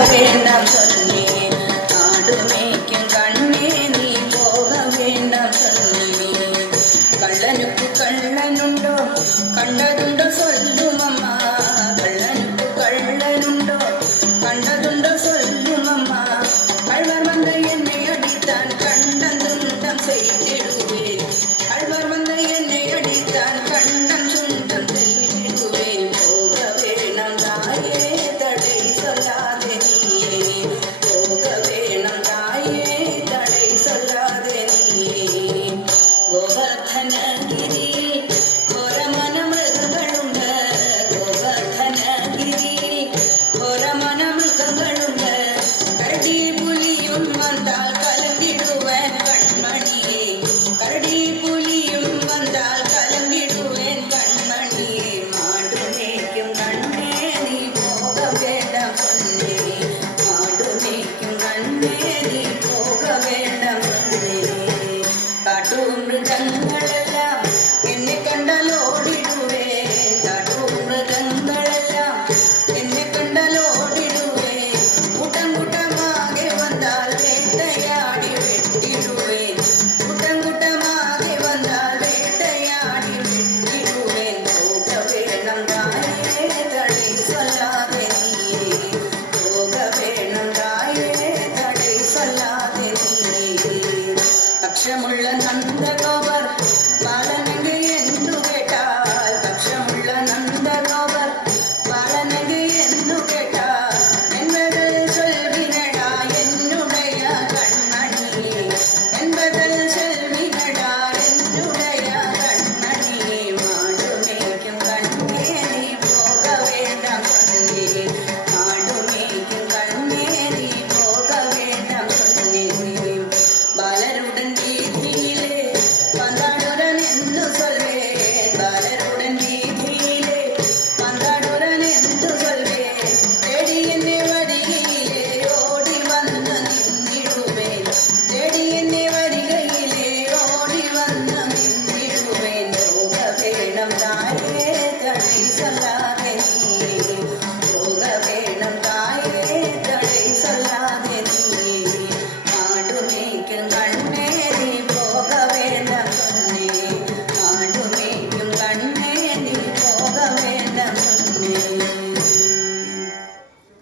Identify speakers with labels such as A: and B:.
A: Okay, now suddenly. ಮಾಡಿರಿ மாற்றமுள்ள நந்தகோ I'm Ramadan.